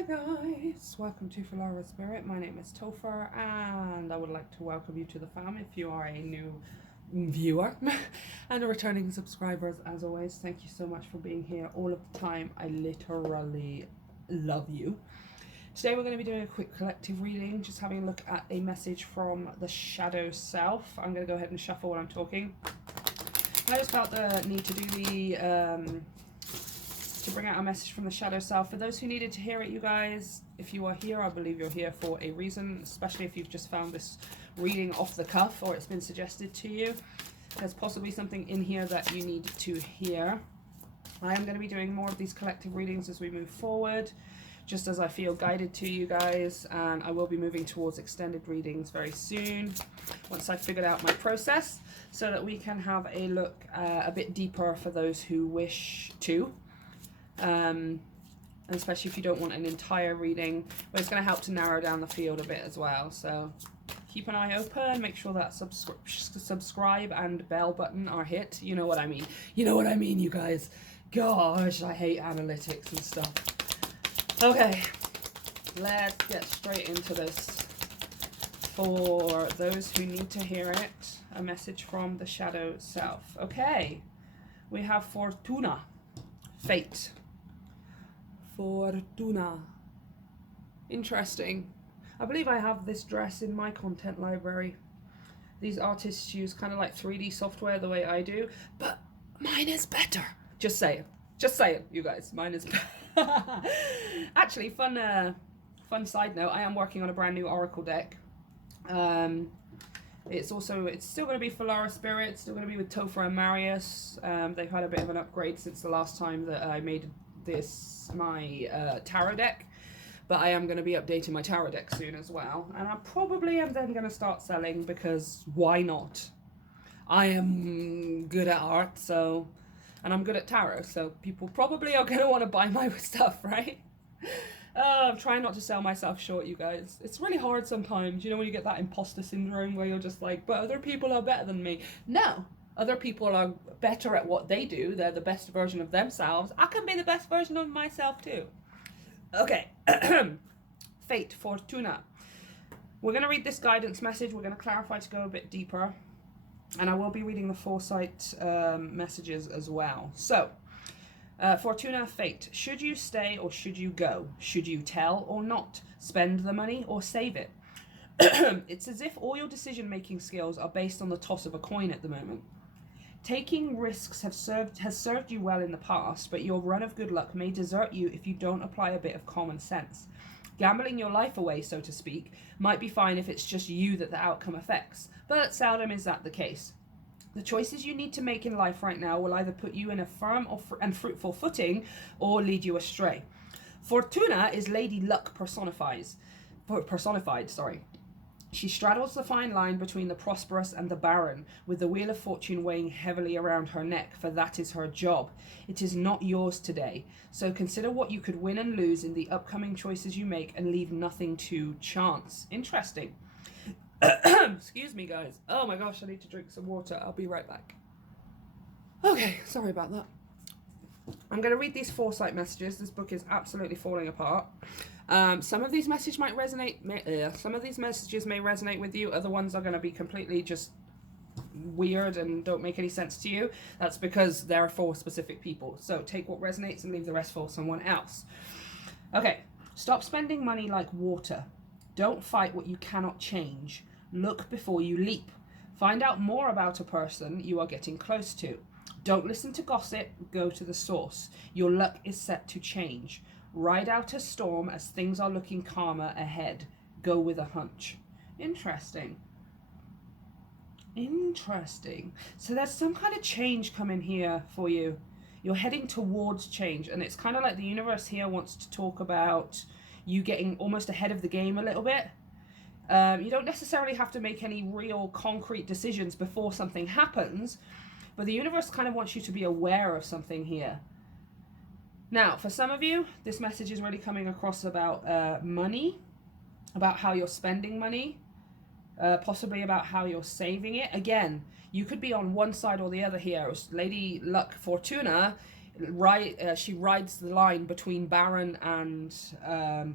Hi guys, welcome to Filara Spirit. My name is Topher and I would like to welcome you to the fam if you are a new viewer and a returning subscribers. As always, thank you so much for being here all of the time. I literally love you. Today we're going to be doing a quick collective reading, just having a look at a message from the shadow self. I'm going to go ahead and shuffle while I'm talking. I just felt the need to do the to bring out a message from the shadow self. For those who needed to hear it, you guys, if you are here, I believe you're here for a reason, especially if you've just found this reading off the cuff or it's been suggested to you. There's possibly something in here that you need to hear. I am going to be doing more of these collective readings as we move forward, just as I feel guided to you guys, and I will be moving towards extended readings very soon once I've figured out my process, so that we can have a look a bit deeper for those who wish to. And especially if you don't want an entire reading, but it's going to help to narrow down the field a bit as well. So keep an eye open, make sure that subscribe and bell button are hit. You know what I mean. You know what I mean, you guys. Gosh, I hate analytics and stuff. Okay, let's get straight into this. For those who need to hear it, a message from the shadow self. Okay, we have Fortuna, fate. Fortuna. Interesting. I believe I have this dress in my content library. These artists use kind of like 3D software the way I do, but mine is better. Just say it. Just say it, you guys. Mine is better. Actually, fun side note, I am working on a brand new Oracle deck. It's still going to be Filara Spirit, it's still going to be with Topher and Marius. They've had a bit of an upgrade since the last time that I made my tarot deck, but I am going to be updating my tarot deck soon as well, and I probably am then going to start selling, because why not? I am good at art, so, and I'm good at tarot, so people probably are going to want to buy my stuff, right? I'm trying not to sell myself short, you guys. It's really hard sometimes, you know, when you get that imposter syndrome where you're just like, but other people are better than me. No, other people are better at what they do. They're the best version of themselves. I can be the best version of myself too. Okay. Fate, Fortuna. We're going to read this guidance message. We're going to clarify to go a bit deeper. And I will be reading the foresight messages as well. So, Fortuna, fate. Should you stay or should you go? Should you tell or not? Spend the money or save it? It's as if all your decision-making skills are based on the toss of a coin at the moment. Taking risks has served you well in the past, but your run of good luck may desert you if you don't apply a bit of common sense. Gambling your life away, so to speak, might be fine if it's just you that the outcome affects, but seldom is that the case. The choices you need to make in life right now will either put you in a firm and fruitful footing or lead you astray. Fortuna is Lady Luck personified. She straddles the fine line between the prosperous and the barren, with the wheel of fortune weighing heavily around her neck, for that is her job. It is not yours today, so consider what you could win and lose in the upcoming choices you make and leave nothing to chance. Interesting. Excuse me, guys. Oh my gosh, I need to drink some water. I'll be right back. Okay, sorry about that. I'm going to read these foresight messages. This book is absolutely falling apart. Some of these messages might resonate. Some of these messages may resonate with you. Other ones are going to be completely just weird and don't make any sense to you. That's because they're for specific people. So take what resonates and leave the rest for someone else. Okay. Stop spending money like water. Don't fight what you cannot change. Look before you leap. Find out more about a person you are getting close to. Don't listen to gossip. Go to the source. Your luck is set to change. Ride out a storm as things are looking calmer ahead. Go with a hunch. Interesting. Interesting. So there's some kind of change coming here for you. You're heading towards change, and it's kind of like the universe here wants to talk about you getting almost ahead of the game a little bit. You don't necessarily have to make any real concrete decisions before something happens, but the universe kind of wants you to be aware of something here. Now, for some of you, this message is really coming across about money, about how you're spending money, possibly about how you're saving it. Again, you could be on one side or the other here. Lady Luck Fortuna she rides the line between barren and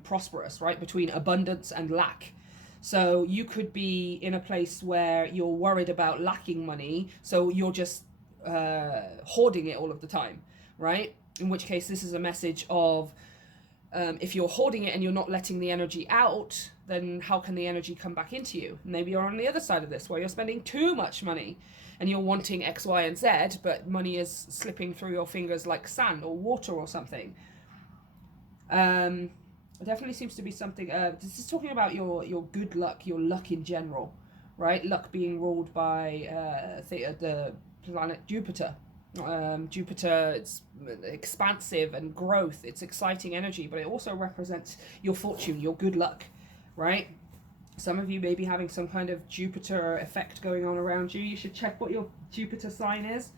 prosperous, right? Between abundance and lack. So you could be in a place where you're worried about lacking money, so you're just hoarding it all of the time, right? In which case, this is a message of if you're hoarding it and you're not letting the energy out, then how can the energy come back into you? Maybe you're on the other side of this, where you're spending too much money and you're wanting X, Y, and Z, but money is slipping through your fingers like sand or water or something. It definitely seems to be something, this is talking about your good luck, your luck in general, right? Luck being ruled by the planet Jupiter. Jupiter, it's expansive and growth, it's exciting energy, but it also represents your fortune, your good luck, right? Some of you may be having some kind of Jupiter effect going on around you. You should check what your Jupiter sign is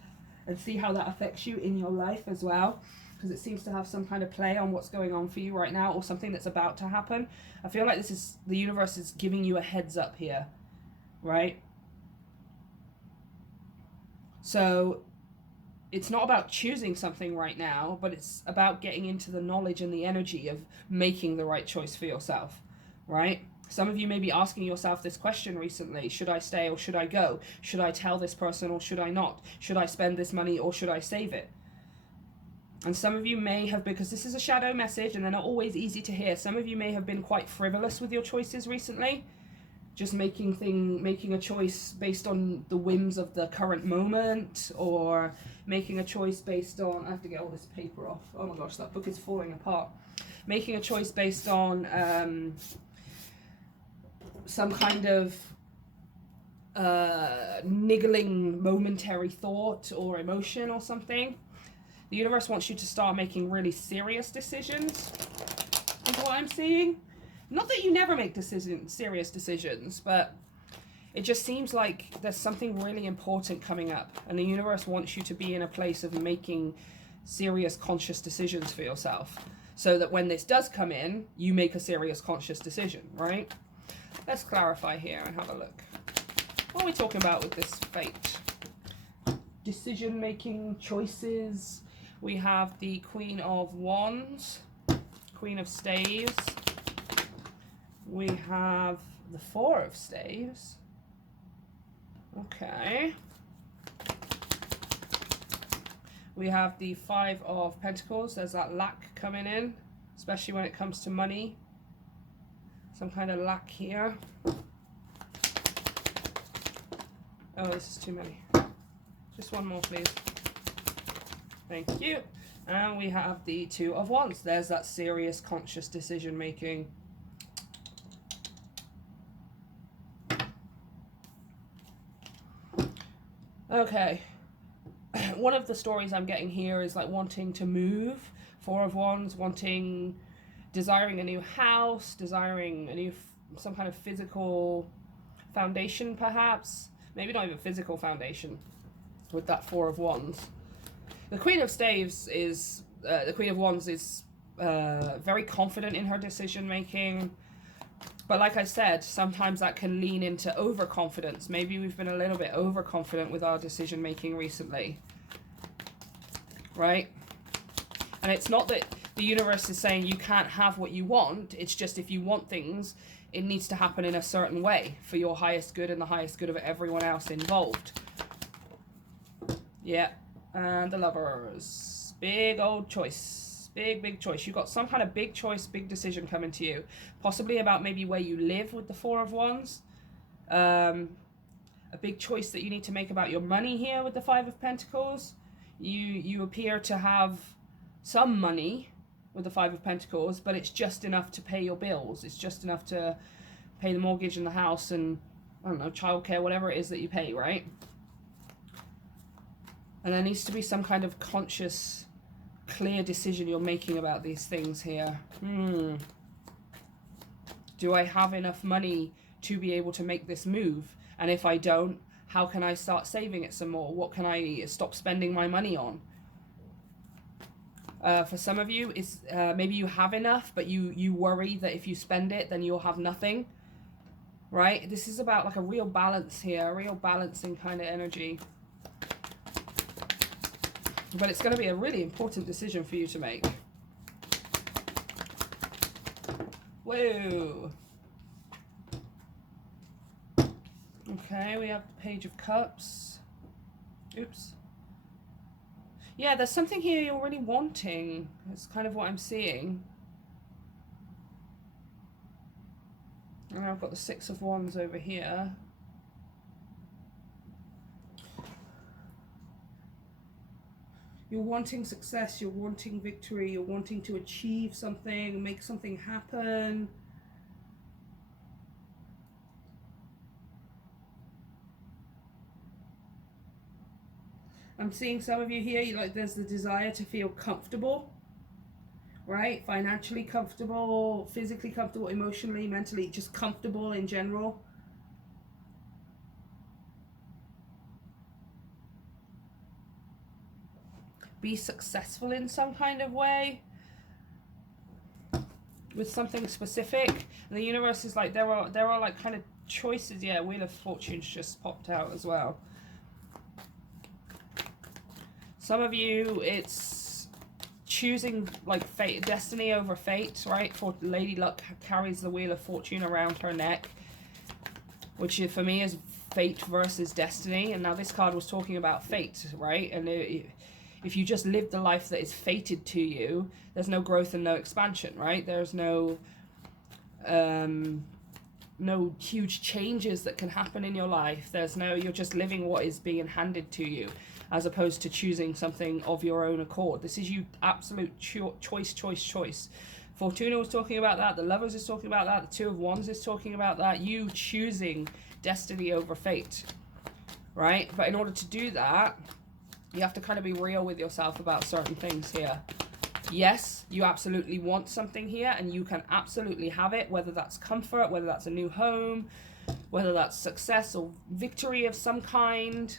and see how that affects you in your life as well, because it seems to have some kind of play on what's going on for you right now, or something that's about to happen. I feel like the universe is giving you a heads up here, right? So it's not about choosing something right now, but it's about getting into the knowledge and the energy of making the right choice for yourself, right? Some of you may be asking yourself this question recently: should I stay or should I go? Should I tell this person or should I not? Should I spend this money or should I save it? And some of you may have, because this is a shadow message and they're not always easy to hear, some of you may have been quite frivolous with your choices recently, just making a choice based on the whims of the current moment, or making a choice based on, I have to get all this paper off, oh my gosh, that book is falling apart, making a choice based on some kind of niggling momentary thought or emotion or something. The universe wants you to start making really serious decisions, is what I'm seeing. Not that you never make serious decisions, but it just seems like there's something really important coming up, and the universe wants you to be in a place of making serious conscious decisions for yourself, so that when this does come in, you make a serious conscious decision, right? Let's clarify here and have a look. What are we talking about with this fate? Decision-making, choices. We have the Queen of Wands, Queen of Staves. We have the Four of Staves. Okay. We have the Five of Pentacles. There's that lack coming in, especially when it comes to money. Some kind of lack here. Oh, this is too many. Just one more, please. Thank you. And we have the Two of Wands. There's that serious, conscious decision making. Okay. One of the stories I'm getting here is like wanting to move. Four of Wands, desiring a new house, desiring a new, some kind of physical foundation perhaps. Maybe not even physical foundation with that Four of Wands. The Queen of Staves is, the Queen of Wands is very confident in her decision making. But like I said, sometimes that can lean into overconfidence. Maybe we've been a little bit overconfident with our decision making recently. Right? And it's not that the universe is saying you can't have what you want. It's just if you want things, it needs to happen in a certain way for your highest good and the highest good of everyone else involved. Yeah. And the Lovers. Big old choice. Big choice. You've got some kind of big choice, big decision coming to you. Possibly about maybe where you live with the Four of Wands. A big choice that you need to make about your money here with the Five of Pentacles. You appear to have some money with the Five of Pentacles, but it's just enough to pay your bills. It's just enough to pay the mortgage and the house and, I don't know, childcare, whatever it is that you pay, right? And there needs to be some kind of conscious, clear decision you're making about these things here. Do I have enough money to be able to make this move? And if I don't, how can I start saving it some more? What can I stop spending my money on? For some of you, it's maybe you have enough, but you worry that if you spend it, then you'll have nothing. Right? This is about like a real balance here, a real balancing kind of energy. But it's going to be a really important decision for you to make. Whoa. Okay, we have the Page of Cups. Oops. Yeah, there's something here you're really wanting. It's kind of what I'm seeing. And I've got the Six of Wands over here. You're wanting success, you're wanting victory, you're wanting to achieve something, make something happen. I'm seeing some of you here, like there's the desire to feel comfortable, right? Financially comfortable, physically comfortable, emotionally, mentally, just comfortable in general. Be successful in some kind of way with something specific. And the universe is like, there are like kind of choices. Yeah, Wheel of Fortune's just popped out as well. Some of you, it's choosing like fate, destiny over fate, right? For Lady Luck carries the Wheel of Fortune around her neck, which for me is fate versus destiny. And now this card was talking about fate, right? And if you just live the life that is fated to you, there's no growth and no expansion, right? There's no huge changes that can happen in your life. You're just living what is being handed to you, as opposed to choosing something of your own accord. This is you absolute choice. Fortuna was talking about that. The Lovers is talking about that. The Two of Wands is talking about that. You choosing destiny over fate, right? But in order to do that, you have to kind of be real with yourself about certain things here. Yes, you absolutely want something here, and you can absolutely have it, whether that's comfort, whether that's a new home, whether that's success or victory of some kind.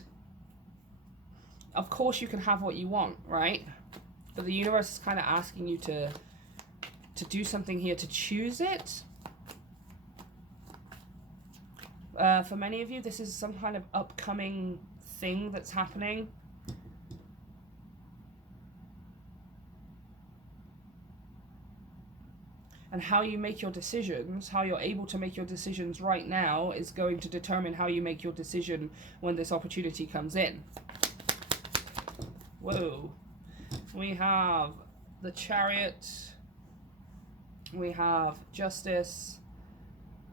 Of course you can have what you want, right? But the universe is kind of asking you to do something here, to choose it. For many of you, this is some kind of upcoming thing that's happening. And how you make your decisions, how you're able to make your decisions right now, is going to determine how you make your decision when this opportunity comes in. Whoa. We have the Chariot, we have Justice,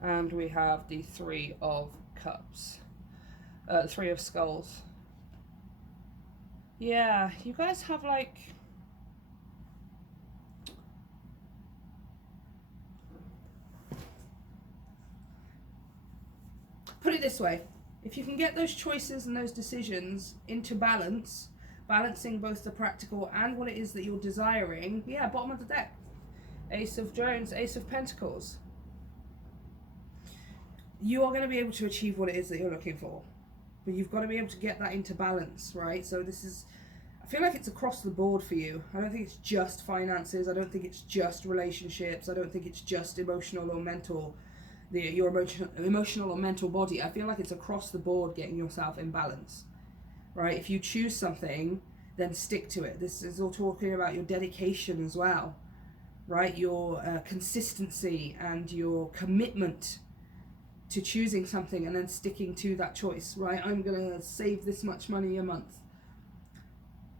and we have the Three of Cups. Three of Skulls. Yeah, you guys have like... Put it this way, if you can get those choices and those decisions into balance, balancing both the practical and what it is that you're desiring, yeah, bottom of the deck. Ace of Drones, Ace of Pentacles. You are going to be able to achieve what it is that you're looking for. But you've got to be able to get that into balance, right? So this is, I feel like it's across the board for you. I don't think it's just finances. I don't think it's just relationships. I don't think it's just emotional or mental. Your emotional or mental body. I feel like it's across the board getting yourself in balance, right? If you choose something, then stick to it. This is all talking about your dedication as well, right? Your consistency and your commitment to choosing something and then sticking to that choice, right? I'm gonna save this much money a month.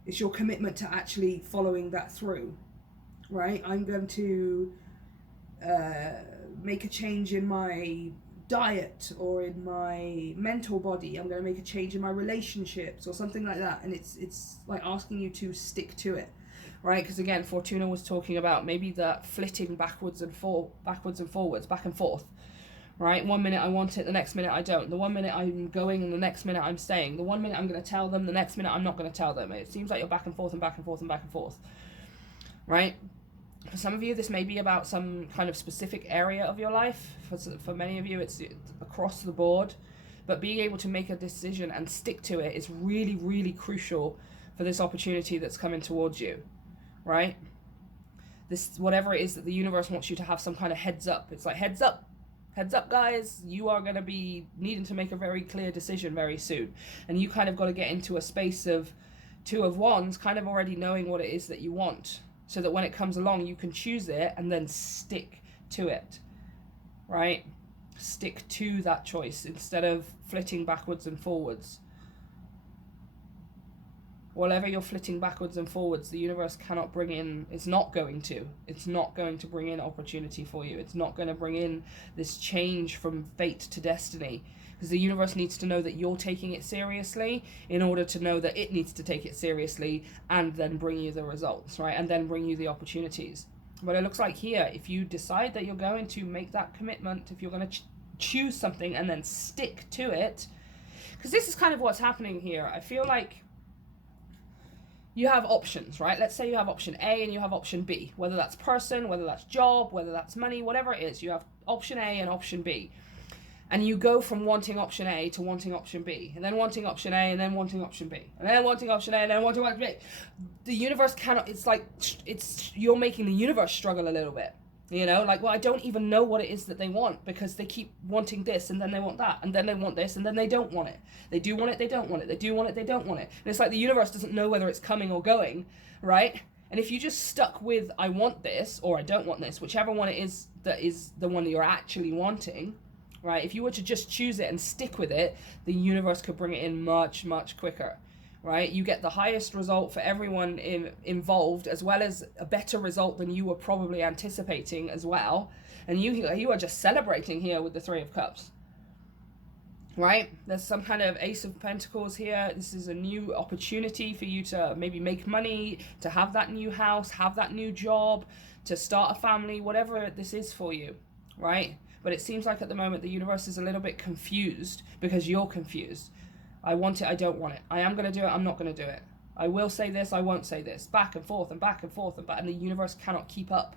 It's your commitment to actually following that through, right? I'm going to make a change in my diet or in my mental body. I'm going to make a change in my relationships or something like that. And it's like asking you to stick to it, right? Because again, Fortuna was talking about maybe that flitting backwards and forwards, back and forth, right? One minute I want it, the next minute I don't. The one minute I'm going and the next minute I'm staying. The one minute I'm going to tell them, the next minute I'm not going to tell them. It seems like you're back and forth and back and forth and back and forth, right? For some of you, this may be about some kind of specific area of your life. For many of you, it's across the board. But being able to make a decision and stick to it is really, really crucial for this opportunity that's coming towards you, right? This, whatever it is that the universe wants you to have some kind of heads up. It's like, heads up, guys. You are going to be needing to make a very clear decision very soon. And you kind of got to get into a space of Two of Wands, kind of already knowing what it is that you want, so that when it comes along, you can choose it and then stick to it, right? Stick to that choice instead of flitting backwards and forwards. Whatever you're flitting backwards and forwards, the universe cannot bring in, it's not going to bring in opportunity for you. It's not going to bring in this change from fate to destiny, because the universe needs to know that you're taking it seriously in order to know that it needs to take it seriously and then bring you the results, right? And then bring you the opportunities. But it looks like here, if you decide that you're going to make that commitment, if you're going to choose something and then stick to it, because this is kind of what's happening here. I feel like you have options, right? Let's say you have option A and you have option B, whether that's person, whether that's job, whether that's money, whatever it is, you have option A and option B. And you go from wanting option A to wanting option B, and then wanting option A, and then wanting option B, and then wanting option A, and then wanting option B. The universe cannot, it's like, you're making the universe struggle a little bit. You know, like, well, I don't even know what it is that they want, because they keep wanting this, and then they want that, and then they want this, and then they don't want it. They do want it, they don't want it. They do want it, they don't want it. And it's like the universe doesn't know whether it's coming or going, right? And if you just stuck with, I want this, or I don't want this, whichever one it is that is the one that you're actually wanting, right? If you were to just choose it and stick with it, the universe could bring it in much, much quicker, right? You get the highest result for everyone involved, as well as a better result than you were probably anticipating as well. And you are just celebrating here with the Three of Cups, right? There's some kind of Ace of Pentacles here. This is a new opportunity for you to maybe make money, to have that new house, have that new job, to start a family, whatever this is for you, right? But it seems like at the moment the universe is a little bit confused because you're confused. I want it, I don't want it. I am going to do it, I'm not going to do it. I will say this, I won't say this. Back and forth and back and forth and back, and the universe cannot keep up,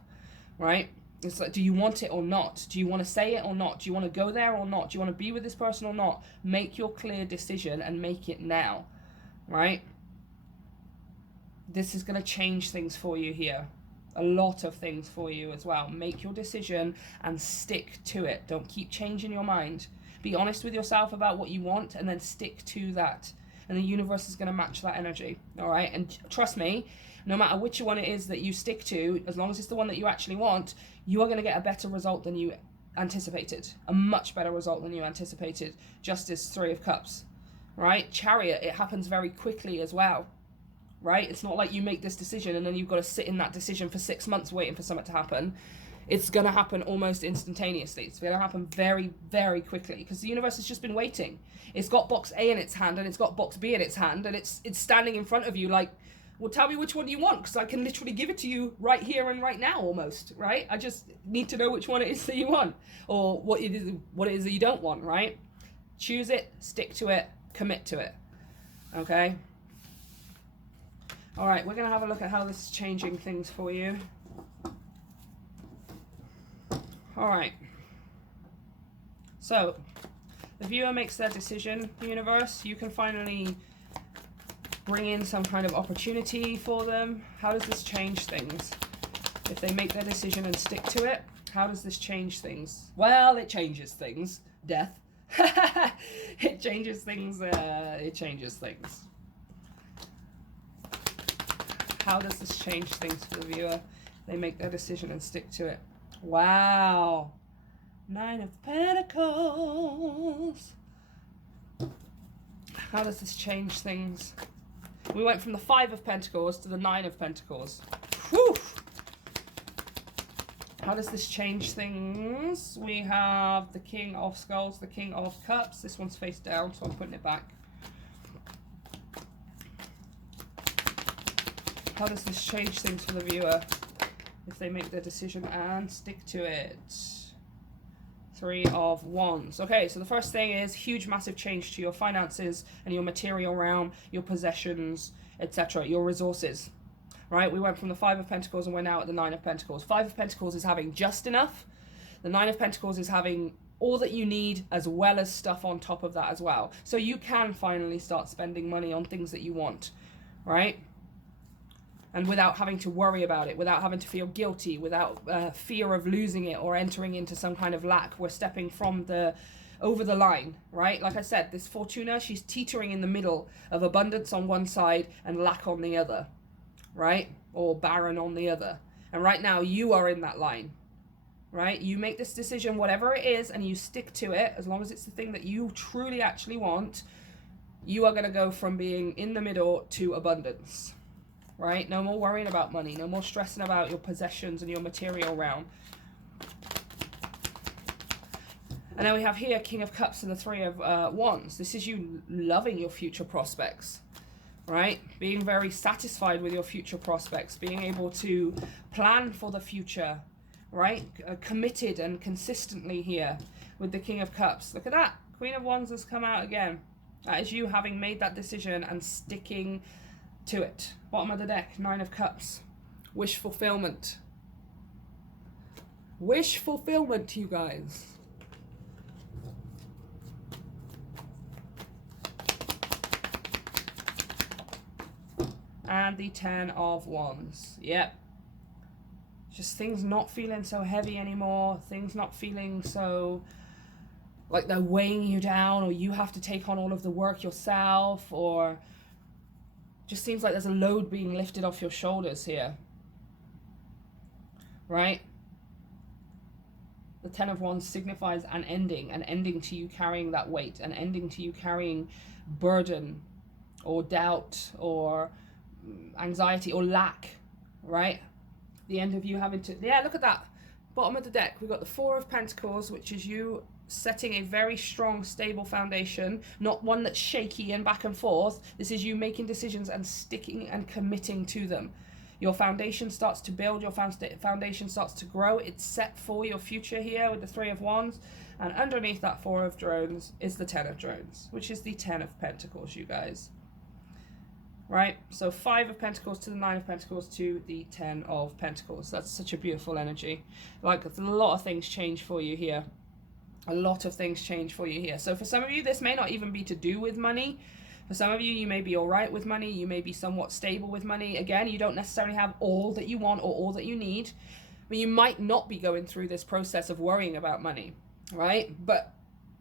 right? It's like, do you want it or not? Do you want to say it or not? Do you want to go there or not? Do you want to be with this person or not? Make your clear decision and make it now, right? This is going to change things for you here. A lot of things for you as well. Make your decision and stick to it. Don't keep changing your mind. Be honest with yourself about what you want and then stick to that. And the universe is going to match that energy. All right. And trust me, no matter which one it is that you stick to, as long as it's the one that you actually want, you are going to get a better result than you anticipated. A much better result than you anticipated. Just as Three of Cups. Right? Chariot, it happens very quickly as well. Right? It's not like you make this decision and then you've got to sit in that decision for 6 months waiting for something to happen. It's going to happen almost instantaneously. It's going to happen very, very quickly because the universe has just been waiting. It's got box A in its hand and it's got box B in its hand, and it's standing in front of you like, well, tell me which one you want, because I can literally give it to you right here and right now almost, right? I just need to know which one it is that you want, or what it is that you don't want, right? Choose it, stick to it, commit to it, okay? All right, we're going to have a look at how this is changing things for you. All right. So, the viewer makes their decision, universe. You can finally bring in some kind of opportunity for them. How does this change things? If they make their decision and stick to it, how does this change things? Well, it changes things. Death. It changes things. It changes things. How does this change things for the viewer? They make their decision and stick to it. Wow. Nine of Pentacles. How does this change things? We went from the Five of Pentacles to the Nine of Pentacles. Whew. How does this change things? We have the King of Skulls, the King of Cups. This one's face down, so I'm putting it back. How does this change things for the viewer if they make their decision and stick to it? Three of Wands. Okay, so the first thing is huge, massive change to your finances and your material realm, your possessions, etc., your resources. Right? We went from the Five of Pentacles and we're now at the Nine of Pentacles. Five of Pentacles is having just enough. The Nine of Pentacles is having all that you need as well as stuff on top of that as well. So you can finally start spending money on things that you want. Right? And without having to worry about it, without having to feel guilty, without fear of losing it or entering into some kind of lack. We're stepping from the over the line, right? Like I said, this Fortuna, she's teetering in the middle of abundance on one side and lack on the other, right? Or barren on the other. And right now you are in that line, right? You make this decision, whatever it is, and you stick to it, as long as it's the thing that you truly actually want, you are going to go from being in the middle to abundance, right? No more worrying about money, no more stressing about your possessions and your material realm. And then we have here King of Cups and the Three of Wands. This is you loving your future prospects, right? Being very satisfied with your future prospects, being able to plan for the future, right? Committed and consistently here with the King of Cups. Look at that. Queen of Wands has come out again. That is you having made that decision and sticking to it. Bottom of the deck, Nine of Cups. Wish fulfillment. Wish fulfillment, you guys. And the Ten of Wands. Yep. Just things not feeling so heavy anymore. Things not feeling so like they're weighing you down, or you have to take on all of the work yourself, or just seems like there's a load being lifted off your shoulders here. Right? The Ten of Wands signifies an ending to you carrying that weight, an ending to you carrying burden or doubt or anxiety or lack, right? The end of you having to, yeah, look at that. Bottom of the deck, we've got the Four of Pentacles, which is you setting a very strong, stable foundation, not one that's shaky and back and forth. This is you making decisions and sticking and committing to them. Your foundation starts to build, your foundation starts to grow. It's set for your future here with the Three of Wands. And underneath that Four of Drones is the Ten of Drones, which is the Ten of Pentacles, you guys. Right? So Five of Pentacles to the Nine of Pentacles to the Ten of Pentacles. That's such a beautiful energy. Like, a lot of things change for you here. A lot of things change for you here. So for some of you, this may not even be to do with money. For some of you, you may be all right with money. You may be somewhat stable with money. Again, you don't necessarily have all that you want or all that you need. But you might not be going through this process of worrying about money, right? But,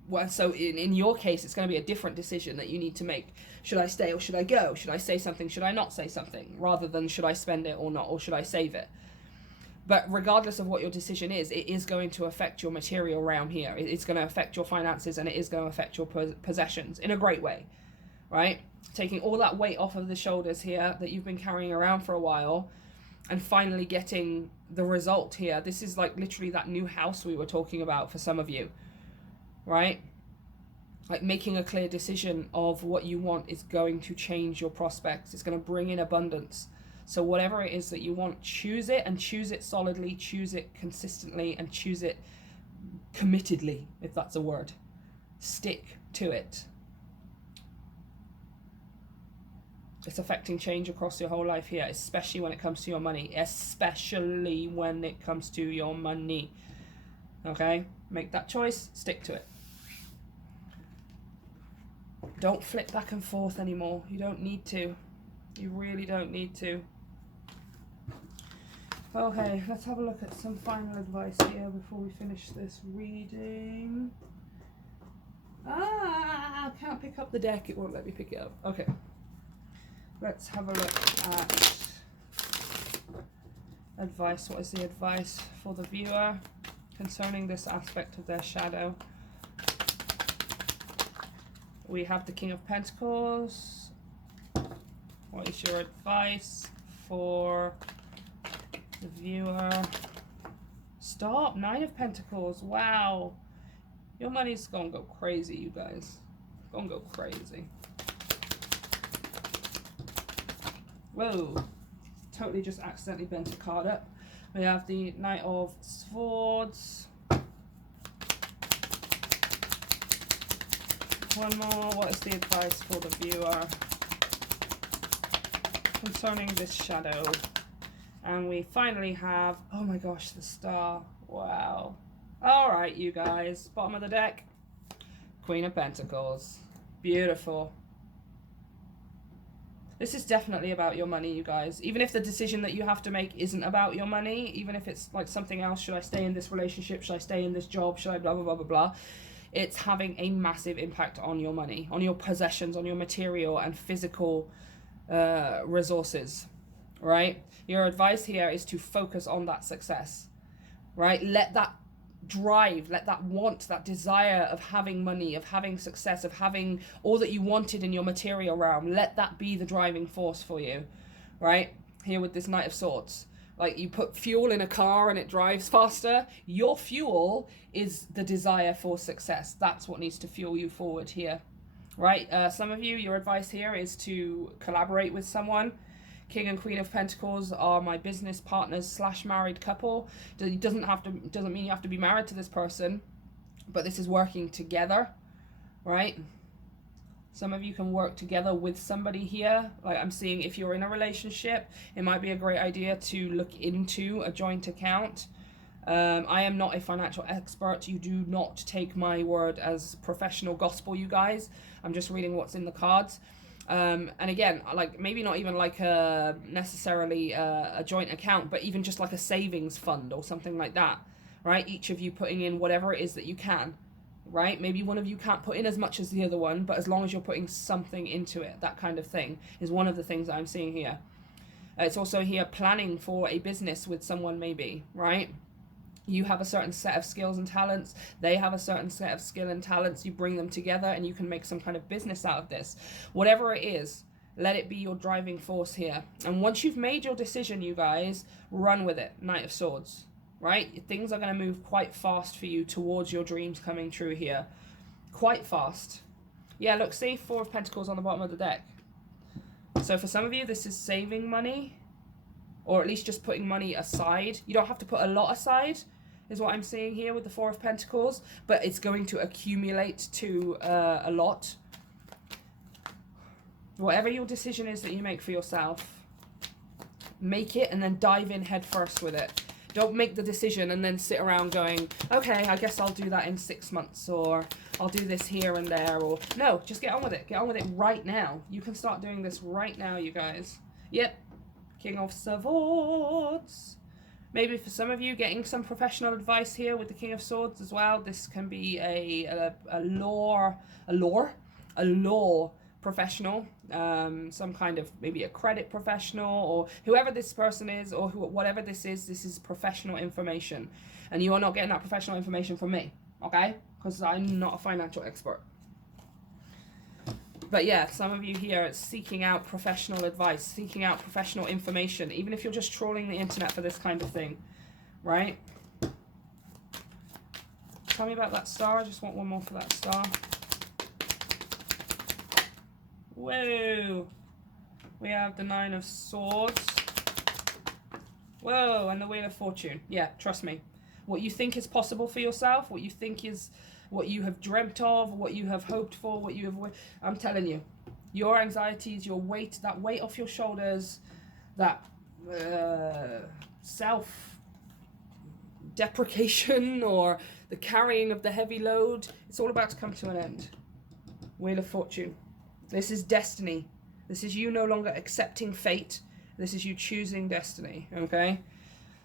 well, so in your case, it's going to be a different decision that you need to make. Should I stay or should I go? Should I say something? Should I not say something? Rather than should I spend it or not? Or should I save it? But regardless of what your decision is, it is going to affect your material realm here. It's going to affect your finances, and it is going to affect your possessions in a great way, right? Taking all that weight off of the shoulders here that you've been carrying around for a while, and finally getting the result here. This is like literally that new house we were talking about for some of you, right? Like making a clear decision of what you want is going to change your prospects. It's going to bring in abundance. So whatever it is that you want, choose it, and choose it solidly, choose it consistently, and choose it committedly, if that's a word. Stick to it. It's affecting change across your whole life here, especially when it comes to your money. Especially when it comes to your money. Okay? Make that choice, stick to it. Don't flip back and forth anymore. You don't need to. You really don't need to. Okay, let's have a look at some final advice here before we finish this reading. I can't pick up the deck. It won't let me pick it up. Okay. Let's have a look at advice. What is the advice for the viewer concerning this aspect of their shadow? We have the King of Pentacles. What is your advice for the viewer? Stop. Nine of Pentacles. Wow. Your money's gonna go crazy, you guys. Gonna go crazy. Whoa. Totally just accidentally bent a card up. We have the Knight of Swords. One more. What is the advice for the viewer concerning this shadow? And we finally have, oh my gosh, the Star. Wow. All right, you guys. Bottom of the deck, Queen of Pentacles. Beautiful. This is definitely about your money, you guys. Even if the decision that you have to make isn't about your money, even if it's like something else, should I stay in this relationship? Should I stay in this job? Should I blah, blah, blah, blah, blah. it's having a massive impact on your money, on your possessions, on your material and physical resources, right? Your advice here is to focus on that success, right? Let that drive, let that want, that desire of having money, of having success, of having all that you wanted in your material realm, let that be the driving force for you, right? Here with this Knight of Swords, like you put fuel in a car and it drives faster. Your fuel is the desire for success. That's what needs to fuel you forward here, right? Some of you, your advice here is to collaborate with someone. King and Queen of Pentacles are my business partners / married couple. It doesn't mean you have to be married to this person, but this is working together, right? Some of you can work together with somebody here. Like I'm seeing, if you're in a relationship, it might be a great idea to look into a joint account. I am not a financial expert. You do not take my word as professional gospel, you guys. I'm just reading what's in the cards. And again, like maybe not even like necessarily a joint account, but even just like a savings fund or something like that, right? Each of you putting in whatever it is that you can, right? Maybe one of you can't put in as much as the other one, but as long as you're putting something into it, that kind of thing is one of the things that I'm seeing here. It's also here planning for a business with someone maybe, right? You have a certain set of skills and talents. They have a certain set of skill and talents. You bring them together and you can make some kind of business out of this. Whatever it is, let it be your driving force here. And once you've made your decision, you guys, run with it. Knight of Swords, right? Things are going to move quite fast for you towards your dreams coming true here. Quite fast. Yeah, look, see, 4 of Pentacles on the bottom of the deck. So for some of you, this is saving money, or at least just putting money aside. You don't have to put a lot aside, is what I'm seeing here with the 4 of Pentacles, but it's going to accumulate to a lot. Whatever your decision is that you make for yourself, make it and then dive in head first with it. Don't make the decision and then sit around going, okay, I guess I'll do that in 6 months, or I'll do this here and there, or no, just get on with it. Get on with it right now. You can start doing this right now, you guys. Yep, King of Swords. Maybe for some of you, getting some professional advice here with the King of Swords as well. This can be a law professional, some kind of maybe a credit professional, or whoever this person is, or whatever this is professional information. And you are not getting that professional information from me, okay? Because I'm not a financial expert. But yeah, some of you here are seeking out professional advice, seeking out professional information, even if you're just trawling the internet for this kind of thing, right? Tell me about that star. I just want one more for that star. Whoa. We have the 9 of Swords. Whoa, and the Wheel of Fortune. Yeah, trust me. What you think is possible for yourself, what you think is what you have dreamt of, what you have hoped for, what you have... I'm telling you, your anxieties, your weight, that weight off your shoulders, that self-deprecation or the carrying of the heavy load, it's all about to come to an end. Wheel of Fortune. This is destiny. This is you no longer accepting fate. This is you choosing destiny, okay?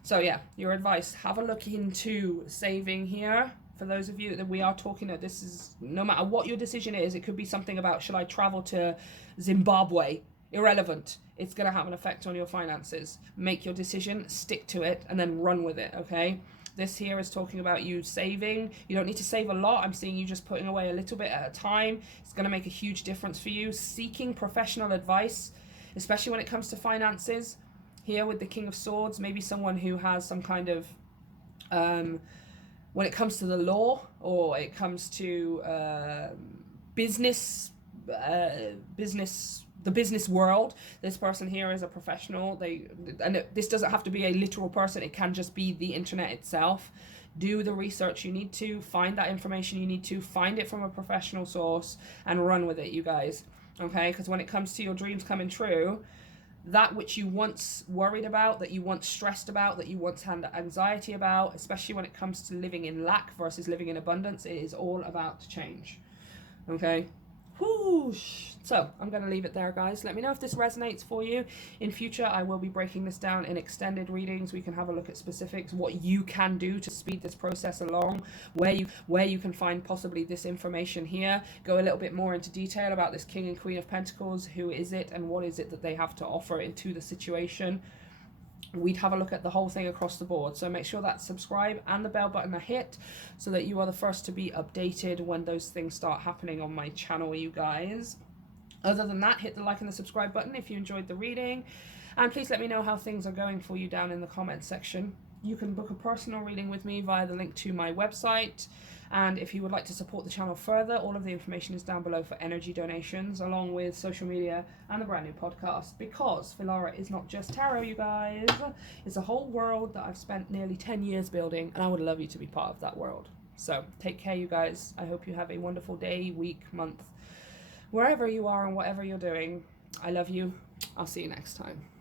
So yeah, your advice, have a look into saving here. For those of you that we are talking about, this is, no matter what your decision is, it could be something about, should I travel to Zimbabwe? Irrelevant. It's going to have an effect on your finances. Make your decision, stick to it, and then run with it, okay? This here is talking about you saving. You don't need to save a lot. I'm seeing you just putting away a little bit at a time. It's going to make a huge difference for you. Seeking professional advice, especially when it comes to finances. Here with the King of Swords, maybe someone who has some kind of... when it comes to the law, or it comes to business, the business world, this person here is a professional. This doesn't have to be a literal person. It can just be the internet itself. Do the research you need to, find that information you need to, find it from a professional source, and run with it, you guys. Okay, because when it comes to your dreams coming true, that which you once worried about, that you once stressed about, that you once had anxiety about, especially when it comes to living in lack versus living in abundance, it is all about to change. Okay? Whoo! Whoosh. So I'm going to leave it there, guys. Let me know if this resonates for you. In future, I will be breaking this down in extended readings. We can have a look at specifics, what you can do to speed this process along, where you can find possibly this information here. Go a little bit more into detail about this King and Queen of Pentacles. Who is it and what is it that they have to offer into the situation? We'd have a look at the whole thing across the board. So make sure that subscribe and the bell button are hit so that you are the first to be updated when those things start happening on my channel, you guys. Other than that, hit the like and the subscribe button if you enjoyed the reading. And please let me know how things are going for you down in the comments section. You can book a personal reading with me via the link to my website. And if you would like to support the channel further, all of the information is down below for energy donations, along with social media and the brand new podcast. Because Filara is not just tarot, you guys. It's a whole world that I've spent nearly 10 years building, and I would love you to be part of that world. So take care, you guys. I hope you have a wonderful day, week, month, wherever you are and whatever you're doing. I love you. I'll see you next time.